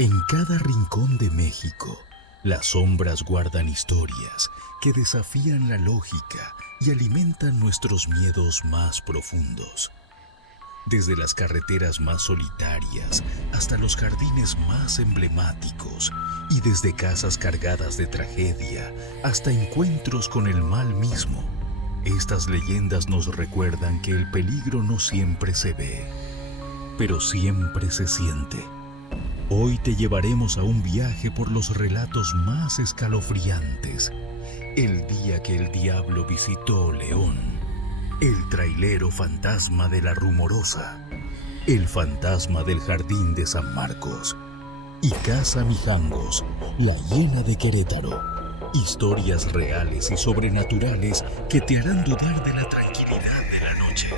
En cada rincón de México, las sombras guardan historias que desafían la lógica y alimentan nuestros miedos más profundos. Desde las carreteras más solitarias hasta los jardines más emblemáticos y desde casas cargadas de tragedia hasta encuentros con el mal mismo, estas leyendas nos recuerdan que el peligro no siempre se ve, pero siempre se siente. Hoy te llevaremos a un viaje por los relatos más escalofriantes. El día que el diablo visitó León, el trailero fantasma de la Rumorosa, el fantasma del Jardín de San Marcos y Casa Mijangos, la hiena de Querétaro. Historias reales y sobrenaturales que te harán dudar de la tranquilidad de la noche.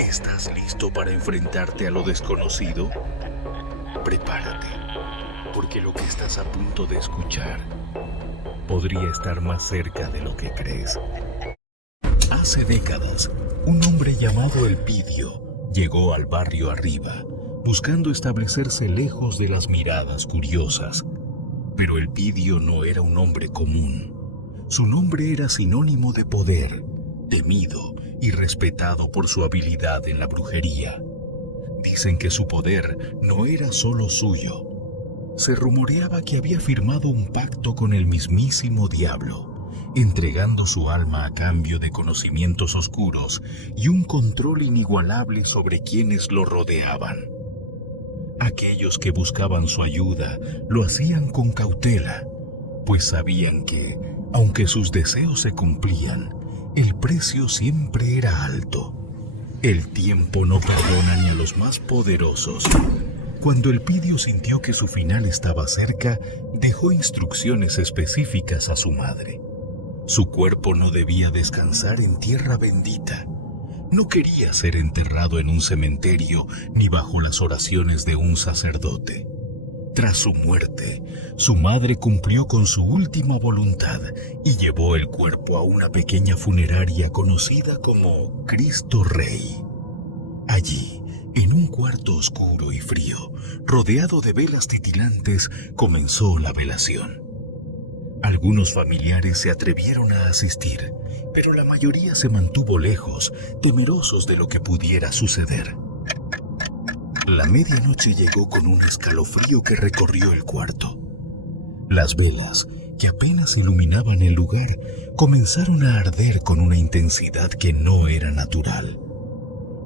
¿Estás listo para enfrentarte a lo desconocido? Prepárate, porque lo que estás a punto de escuchar podría estar más cerca de lo que crees. Hace décadas, un hombre llamado Elpidio llegó al barrio arriba, buscando establecerse lejos de las miradas curiosas. Pero Elpidio no era un hombre común. Su nombre era sinónimo de poder, temido y respetado por su habilidad en la brujería. Dicen que su poder no era solo suyo. Se rumoreaba que había firmado un pacto con el mismísimo diablo, entregando su alma a cambio de conocimientos oscuros y un control inigualable sobre quienes lo rodeaban. Aquellos que buscaban su ayuda lo hacían con cautela, pues sabían que, aunque sus deseos se cumplían, el precio siempre era alto. El tiempo no perdona ni a los más poderosos. Cuando Elpidio sintió que su final estaba cerca, dejó instrucciones específicas a su madre. Su cuerpo no debía descansar en tierra bendita. No quería ser enterrado en un cementerio ni bajo las oraciones de un sacerdote. Tras su muerte, su madre cumplió con su última voluntad y llevó el cuerpo a una pequeña funeraria conocida como Cristo Rey. Allí, en un cuarto oscuro y frío, rodeado de velas titilantes, comenzó la velación. Algunos familiares se atrevieron a asistir, pero la mayoría se mantuvo lejos, temerosos de lo que pudiera suceder. La medianoche llegó con un escalofrío que recorrió el cuarto. Las velas, que apenas iluminaban el lugar, comenzaron a arder con una intensidad que no era natural.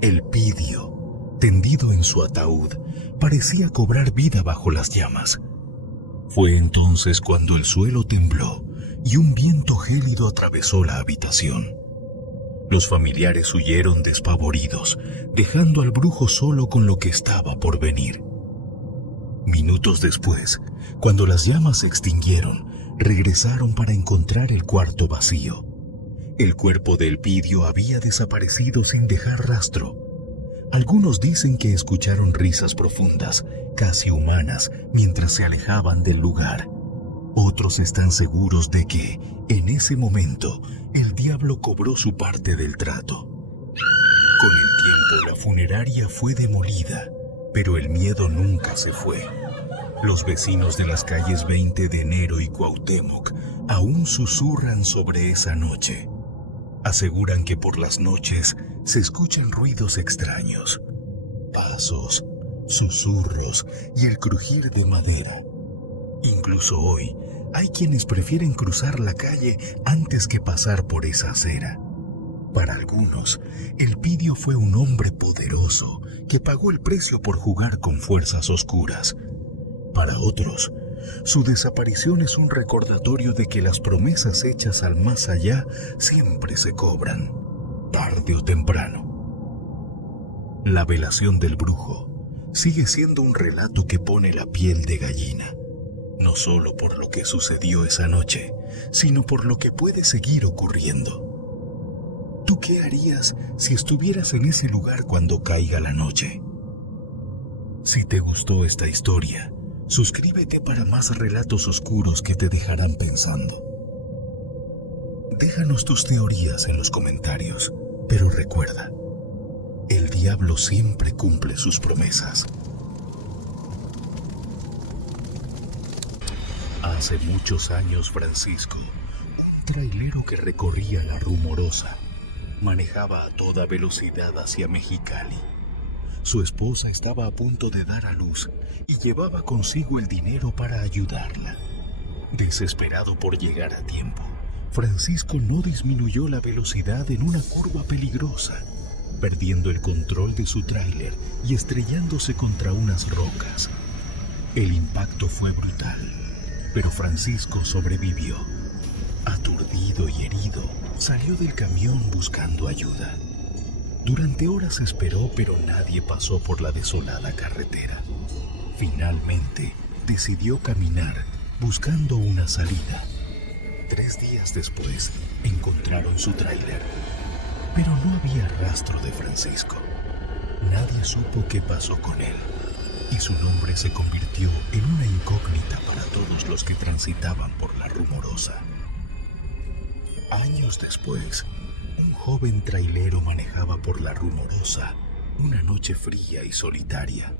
Elpidio, tendido en su ataúd, parecía cobrar vida bajo las llamas. Fue entonces cuando el suelo tembló y un viento gélido atravesó la habitación. Los familiares huyeron despavoridos, dejando al brujo solo con lo que estaba por venir. Minutos después, cuando las llamas se extinguieron, regresaron para encontrar el cuarto vacío. El cuerpo de Elpidio había desaparecido sin dejar rastro. Algunos dicen que escucharon risas profundas, casi humanas, mientras se alejaban del lugar. Otros están seguros de que, en ese momento, el diablo cobró su parte del trato. Con el tiempo, la funeraria fue demolida, pero el miedo nunca se fue. Los vecinos de las calles 20 de Enero y Cuauhtémoc aún susurran sobre esa noche. Aseguran que por las noches se escuchan ruidos extraños, pasos, susurros y el crujir de madera. Incluso hoy, hay quienes prefieren cruzar la calle antes que pasar por esa acera. Para algunos, Elpidio fue un hombre poderoso que pagó el precio por jugar con fuerzas oscuras. Para otros, su desaparición es un recordatorio de que las promesas hechas al más allá siempre se cobran, tarde o temprano. La velación del brujo sigue siendo un relato que pone la piel de gallina, no solo por lo que sucedió esa noche, sino por lo que puede seguir ocurriendo. ¿Tú qué harías si estuvieras en ese lugar cuando caiga la noche? Si te gustó esta historia, suscríbete para más relatos oscuros que te dejarán pensando. Déjanos tus teorías en los comentarios, pero recuerda, el diablo siempre cumple sus promesas. Hace muchos años, Francisco, un trailero que recorría la Rumorosa, manejaba a toda velocidad hacia Mexicali. Su esposa estaba a punto de dar a luz y llevaba consigo el dinero para ayudarla. Desesperado por llegar a tiempo, Francisco no disminuyó la velocidad en una curva peligrosa, perdiendo el control de su tráiler y estrellándose contra unas rocas. El impacto fue brutal, pero Francisco sobrevivió. Aturdido y herido, salió del camión buscando ayuda. Durante horas esperó, pero nadie pasó por la desolada carretera. Finalmente, decidió caminar, buscando una salida. 3 días después, encontraron su tráiler, pero no había rastro de Francisco. Nadie supo qué pasó con él, y su nombre se convirtió en una incógnita para todos los que transitaban por la Rumorosa. Años después, un joven trailero manejaba por la Rumorosa una noche fría y solitaria.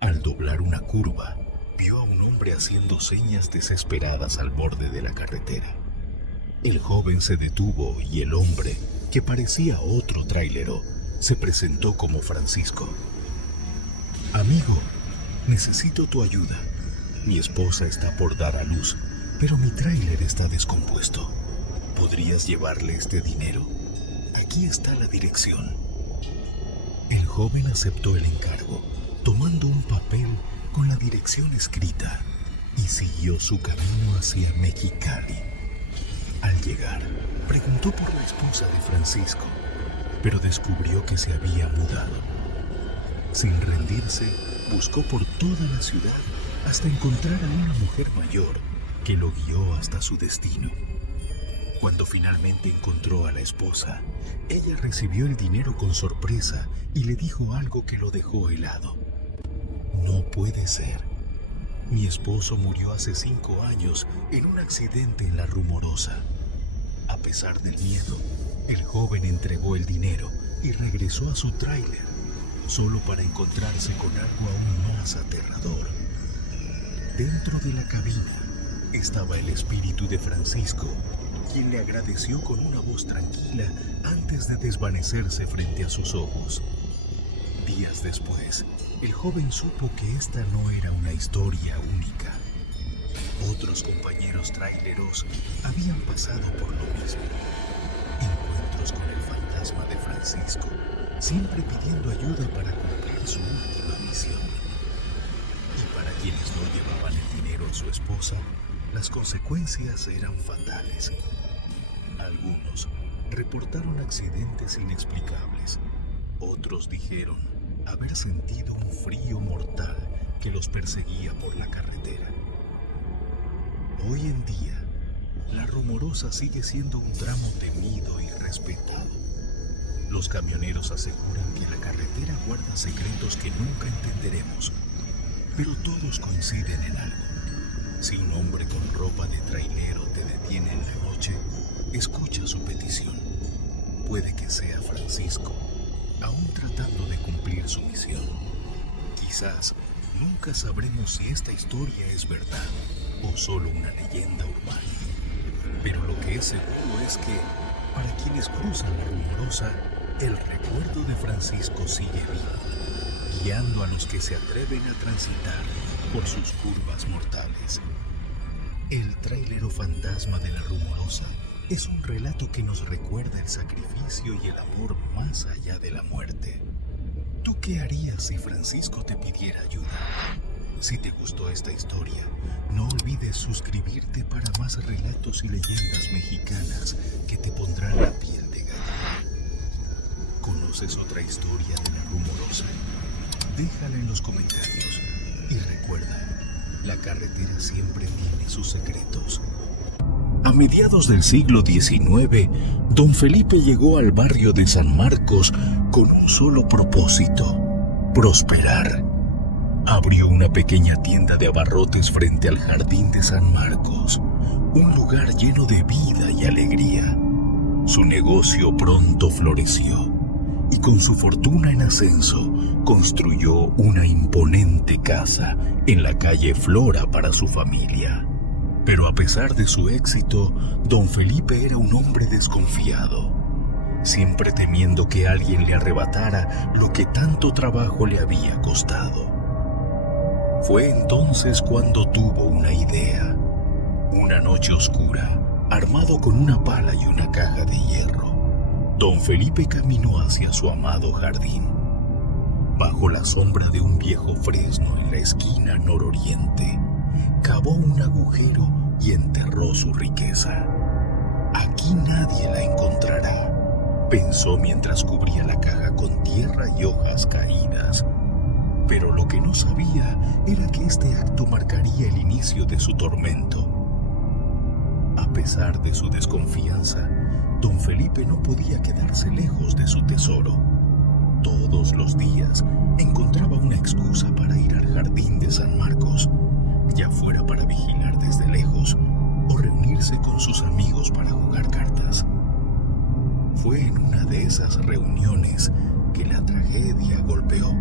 Al doblar una curva, vio a un hombre haciendo señas desesperadas al borde de la carretera. El joven se detuvo y el hombre, que parecía otro trailero, se presentó como Francisco. «Amigo, necesito tu ayuda. Mi esposa está por dar a luz, pero mi tráiler está descompuesto. ¿Podrías llevarle este dinero? Aquí está la dirección». El joven aceptó el encargo, tomando un papel con la dirección escrita, y siguió su camino hacia Mexicali. Al llegar, preguntó por la esposa de Francisco, pero descubrió que se había mudado. Sin rendirse, buscó por toda la ciudad hasta encontrar a una mujer mayor que lo guió hasta su destino. Cuando finalmente encontró a la esposa, ella recibió el dinero con sorpresa y le dijo algo que lo dejó helado. «No puede ser. Mi esposo murió hace 5 años en un accidente en la Rumorosa». A pesar del miedo, el joven entregó el dinero y regresó a su tráiler, solo para encontrarse con algo aún más aterrador. Dentro de la cabina estaba el espíritu de Francisco, quien le agradeció con una voz tranquila antes de desvanecerse frente a sus ojos. Días después, el joven supo que esta no era una historia única. Otros compañeros traileros habían pasado por lo mismo. Encuentros con el fantasma de Francisco, siempre pidiendo ayuda para cumplir su última misión. Y para quienes no llevaban el dinero a su esposa, las consecuencias eran fatales. Algunos reportaron accidentes inexplicables. Otros dijeron haber sentido un frío mortal que los perseguía por la carretera. Hoy en día, la Rumorosa sigue siendo un tramo temido y respetado. Los camioneros aseguran que la carretera guarda secretos que nunca entenderemos, pero todos coinciden en algo. Si un hombre con ropa de trailero te detiene en la noche, escucha su petición. Puede que sea Francisco, aún tratando de cumplir su misión. Quizás nunca sabremos si esta historia es verdad o solo una leyenda urbana. Pero lo que es seguro es que, para quienes cruzan la Rumorosa, el recuerdo de Francisco sigue vivo, guiando a los que se atreven a transitar por sus curvas mortales. El trailero fantasma de la Rumorosa es un relato que nos recuerda el sacrificio y el amor más allá de la muerte. ¿Tú qué harías si Francisco te pidiera ayuda? Si te gustó esta historia, no olvides suscribirte para más relatos y leyendas mexicanas que te pondrán la piel de gallina. ¿Conoces otra historia de la Rumorosa? Déjala en los comentarios y recuerda, la carretera siempre tiene sus secretos. A mediados del siglo XIX, don Felipe llegó al barrio de San Marcos con un solo propósito: prosperar. Abrió una pequeña tienda de abarrotes frente al jardín de San Marcos, un lugar lleno de vida y alegría. Su negocio pronto floreció y con su fortuna en ascenso construyó una imponente casa en la calle Flora para su familia. Pero a pesar de su éxito, don Felipe era un hombre desconfiado, siempre temiendo que alguien le arrebatara lo que tanto trabajo le había costado. Fue entonces cuando tuvo una idea. Una noche oscura, armado con una pala y una caja de hierro, don Felipe caminó hacia su amado jardín. Bajo la sombra de un viejo fresno en la esquina nororiente, cavó un agujero y enterró su riqueza. Aquí nadie la encontrará, pensó mientras cubría la caja con tierra y hojas caídas. Pero lo que no sabía era que este acto marcaría el inicio de su tormento. A pesar de su desconfianza, don Felipe no podía quedarse lejos de su tesoro. Todos los días encontraba una excusa para ir al jardín de San Marcos, ya fuera para vigilar desde lejos o reunirse con sus amigos para jugar cartas. Fue en una de esas reuniones que la tragedia golpeó.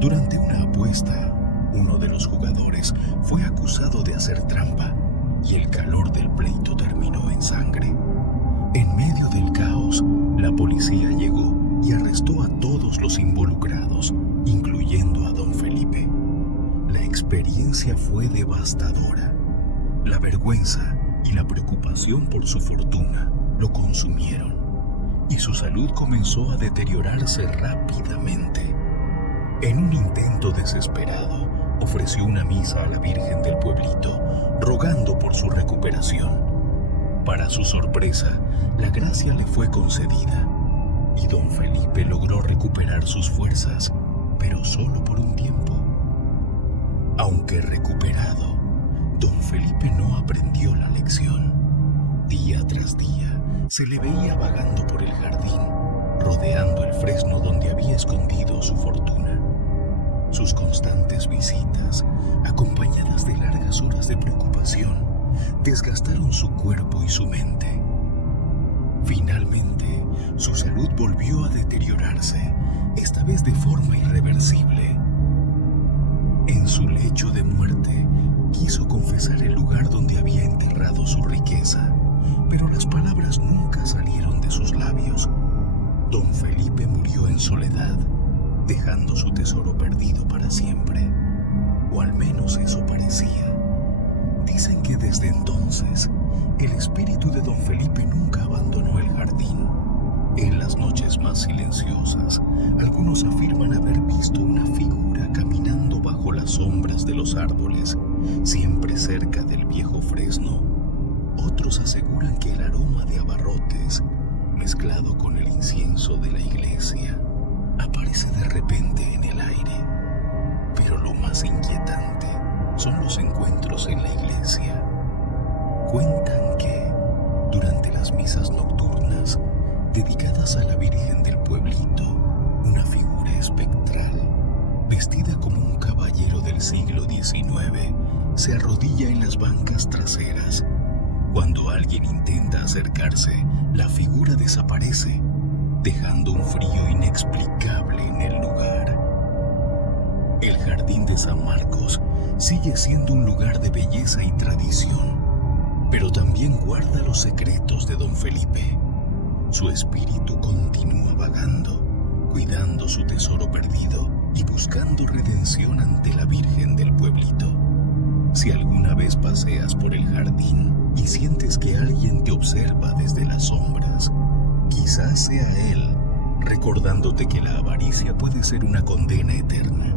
Durante una apuesta, uno de los jugadores fue acusado de hacer trampa y el calor del pleito terminó en sangre. En medio del caos, la policía llegó y arrestó a todos los involucrados, incluyendo a don Felipe. La experiencia fue devastadora. La vergüenza y la preocupación por su fortuna lo consumieron, y su salud comenzó a deteriorarse rápidamente. En un intento desesperado, ofreció una misa a la Virgen del pueblito, rogando por su recuperación. Para su sorpresa, la gracia le fue concedida, y don Felipe logró recuperar sus fuerzas, pero solo por un tiempo. Aunque recuperado, don Felipe no aprendió la lección. Día tras día, se le veía vagando por el jardín, rodeando el fresno donde había escondido su fortuna. Sus constantes visitas, acompañadas de largas horas de preocupación, desgastaron su cuerpo y su mente. Finalmente, su salud volvió a deteriorarse, esta vez de forma irreversible. En su lecho de muerte, quiso confesar el lugar donde había enterrado su riqueza, pero las palabras nunca salieron de sus labios. Don Felipe murió en soledad, dejando su tesoro perdido para siempre, o al menos eso parecía. Dicen que desde entonces, el espíritu de don Felipe nunca abandonó el jardín. En las noches más silenciosas, algunos afirman haber visto una figura caminando bajo las sombras de los árboles, siempre cerca del viejo fresno. Otros aseguran que el aroma de abarrotes, mezclado con el incienso de la iglesia, aparece de repente en el aire. Pero lo más inquietante son los encuentros en la iglesia. Cuentan que, durante las misas nocturnas dedicadas a la Virgen del pueblito, una figura espectral, vestida como un caballero del siglo XIX, se arrodilla en las bancas traseras. Cuando alguien intenta acercarse, la figura desaparece, dejando un frío inexplicable en el lugar. El jardín de San Marcos sigue siendo un lugar de belleza y tradición, pero también guarda los secretos de don Felipe. Su espíritu continúa vagando, cuidando su tesoro perdido y buscando redención ante la Virgen del pueblito. Si alguna vez paseas por el jardín y sientes que alguien te observa desde las sombras, quizás sea él, recordándote que la avaricia puede ser una condena eterna.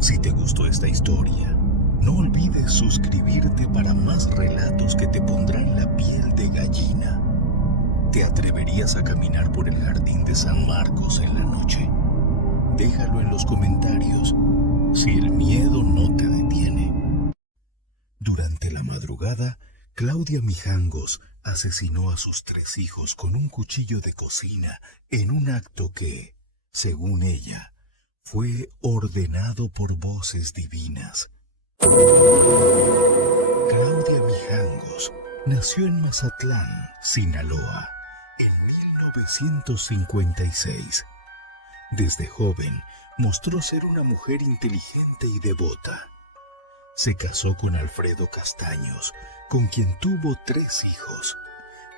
Si te gustó esta historia, no olvides suscribirte para más relatos que te pondrán la piel de gallina. ¿Te atreverías a caminar por el jardín de San Marcos en la noche? Déjalo en los comentarios si el miedo no te detiene. Durante la madrugada, Claudia Mijangos asesinó a sus 3 hijos con un cuchillo de cocina en un acto que, según ella, fue ordenado por voces divinas. Claudia Mijangos nació en Mazatlán, Sinaloa, en 1956. Desde joven mostró ser una mujer inteligente y devota. Se casó con Alfredo Castaños, con quien tuvo 3 hijos: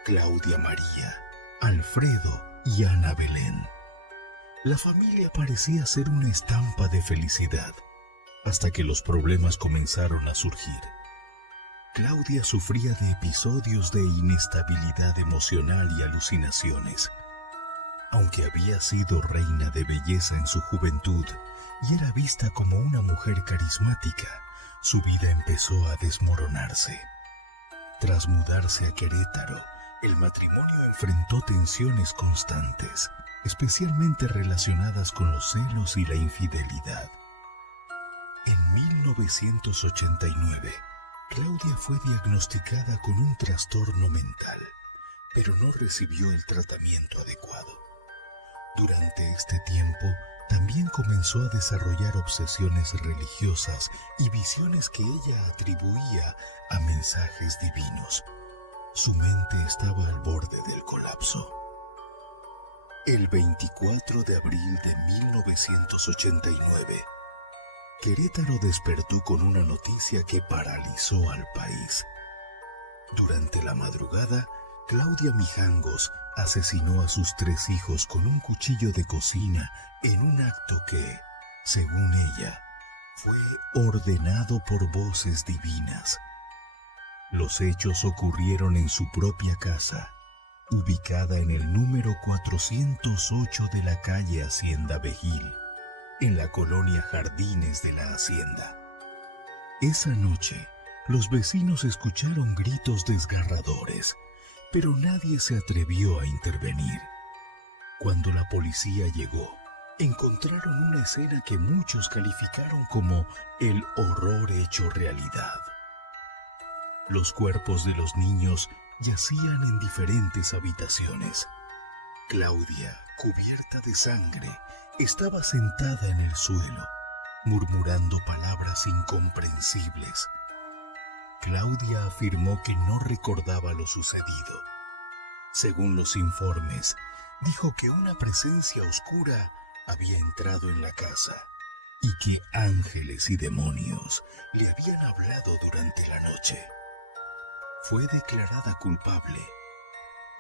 Claudia María, Alfredo y Ana Belén. La familia parecía ser una estampa de felicidad, hasta que los problemas comenzaron a surgir. Claudia sufría de episodios de inestabilidad emocional y alucinaciones. Aunque había sido reina de belleza en su juventud y era vista como una mujer carismática, su vida empezó a desmoronarse. Tras mudarse a Querétaro, el matrimonio enfrentó tensiones constantes, especialmente relacionadas con los celos y la infidelidad. En 1989, Claudia fue diagnosticada con un trastorno mental, pero no recibió el tratamiento adecuado. Durante este tiempo, también comenzó a desarrollar obsesiones religiosas y visiones que ella atribuía a mensajes divinos. Su mente estaba al borde del colapso. El 24 de abril de 1989, Querétaro despertó con una noticia que paralizó al país. Durante la madrugada, Claudia Mijangos asesinó a sus 3 hijos con un cuchillo de cocina en un acto que, según ella, fue ordenado por voces divinas. Los hechos ocurrieron en su propia casa, ubicada en el número 408 de la calle Hacienda Vejil, en la colonia Jardines de la Hacienda. Esa noche, los vecinos escucharon gritos desgarradores, pero nadie se atrevió a intervenir. Cuando la policía llegó, encontraron una escena que muchos calificaron como el horror hecho realidad. Los cuerpos de los niños yacían en diferentes habitaciones. Claudia, cubierta de sangre, estaba sentada en el suelo, murmurando palabras incomprensibles. Claudia afirmó que no recordaba lo sucedido. Según los informes, dijo que una presencia oscura había entrado en la casa y que ángeles y demonios le habían hablado durante la noche. Fue declarada culpable,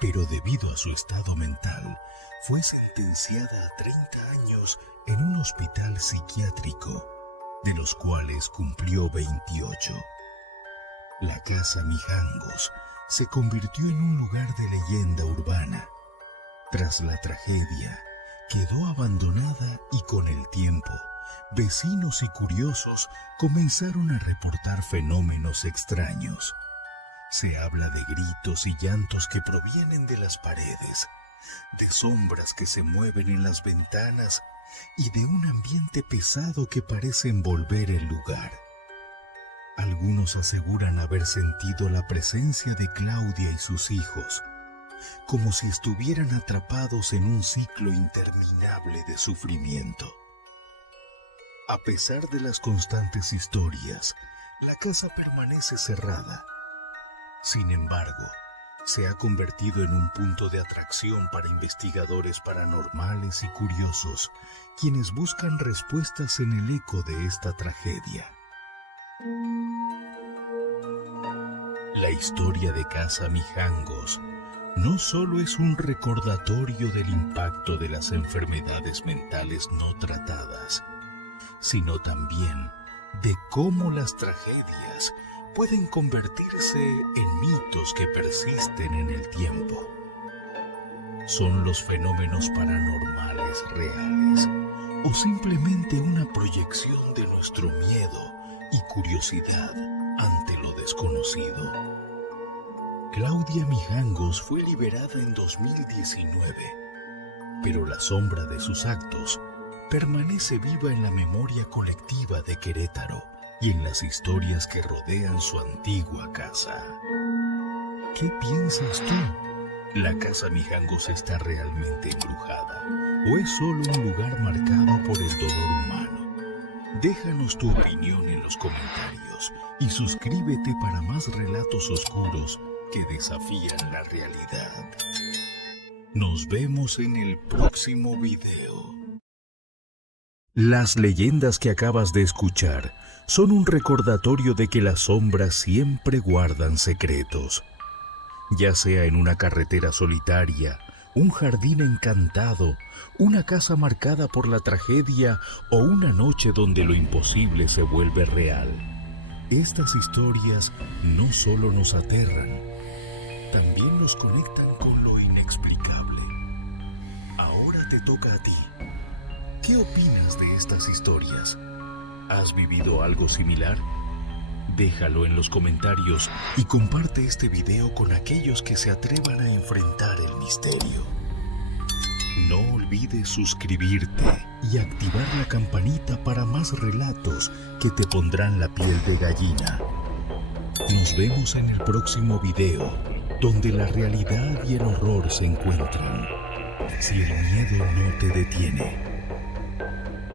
pero debido a su estado mental, fue sentenciada a 30 años en un hospital psiquiátrico, de los cuales cumplió 28. La casa Mijangos se convirtió en un lugar de leyenda urbana. Tras la tragedia, quedó abandonada y con el tiempo, vecinos y curiosos comenzaron a reportar fenómenos extraños. Se habla de gritos y llantos que provienen de las paredes, de sombras que se mueven en las ventanas y de un ambiente pesado que parece envolver el lugar. Algunos aseguran haber sentido la presencia de Claudia y sus hijos, como si estuvieran atrapados en un ciclo interminable de sufrimiento. A pesar de las constantes historias, la casa permanece cerrada. Sin embargo, se ha convertido en un punto de atracción para investigadores paranormales y curiosos, quienes buscan respuestas en el eco de esta tragedia. La historia de Casa Mijangos no solo es un recordatorio del impacto de las enfermedades mentales no tratadas, sino también de cómo las tragedias pueden convertirse en mitos que persisten en el tiempo. ¿Son los fenómenos paranormales reales o simplemente una proyección de nuestro miedo y curiosidad ante lo desconocido? Claudia Mijangos fue liberada en 2019, pero la sombra de sus actos permanece viva en la memoria colectiva de Querétaro y en las historias que rodean su antigua casa. ¿Qué piensas tú? ¿La Casa Mijangos está realmente embrujada o es solo un lugar marcado por el dolor humano? Déjanos tu opinión en los comentarios y suscríbete para más relatos oscuros que desafían la realidad. Nos vemos en el próximo video. Las leyendas que acabas de escuchar son un recordatorio de que las sombras siempre guardan secretos. Ya sea en una carretera solitaria, un jardín encantado, una casa marcada por la tragedia o una noche donde lo imposible se vuelve real. Estas historias no solo nos aterran, también nos conectan con lo inexplicable. Ahora te toca a ti. ¿Qué opinas de estas historias? ¿Has vivido algo similar? Déjalo en los comentarios y comparte este video con aquellos que se atrevan a enfrentar el misterio. No olvides suscribirte y activar la campanita para más relatos que te pondrán la piel de gallina. Nos vemos en el próximo video, donde la realidad y el horror se encuentran. Si el miedo no te detiene,